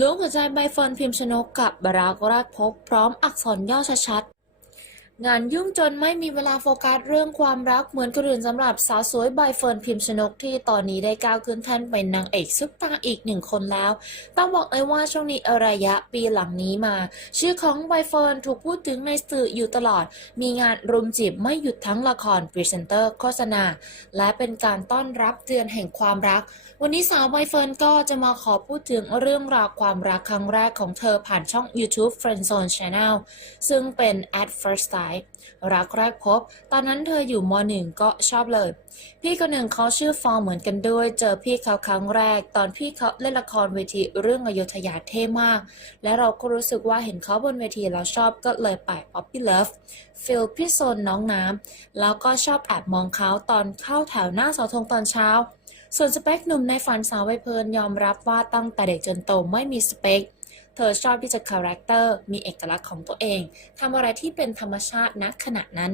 ล้วงหัวใจใบเฟิร์นพิมพ์ชนกกับบารากราชพบพร้อมอักษรย่อชัด งานยุ่งจนไม่มีเวลาโฟกัสเรื่องความรักเหมือนคนอื่นสำหรับสาวสวยใบเฟิร์นพิมพ์ชนกที่ตอนนี้ได้ก้าวขึ้นแท่นเป็นนางเอกซุปตาอีกหนึ่งคนแล้ว ต้องบอกเลยว่าช่วงนี้ระยะปีหลังนี้มา ชื่อของใบเฟิร์นถูกพูดถึงในสื่ออยู่ตลอด มีงานรุมจีบไม่หยุดทั้งละครพรีเซนเตอร์โฆษณา และเป็นการต้อนรับเดือนแห่งความรัก วันนี้สาวใบเฟิร์นก็จะมาขอพูดถึงเรื่องราวความรักครั้งแรกของเธอผ่านช่อง YouTube Friendzone Channel ซึ่งเป็น at first sight รักแรกพบ ตอนนั้นเธออยู่มหนึ่งก็ชอบเลย พี่คนหนึ่งเขาชื่อฟอร์เหมือนกันด้วย เจอพี่เขาครั้งแรก ตอนพี่เขาเล่นละครเวทีเรื่องอโยธยาเท่มาก และเราก็รู้สึกว่าเห็นเขาบนเวทีแล้วชอบก็เลยไป Poppy Love ฟิลพี่โซนน้องน้ำแล้วก็ชอบแอบมองเขาตอนเข้าแถวหน้าเสาธงตอนเช้าส่วนสเปคหนุ่มในฝันสาวใบเพลินยอมรับว่าตั้งแต่เด็กจนโตไม่มีสเปค เธอชอบที่จะคาแรคเตอร์มีเอกลักษณ์ของตัวเองทำอะไรที่เป็นธรรมชาติณขณะนั้น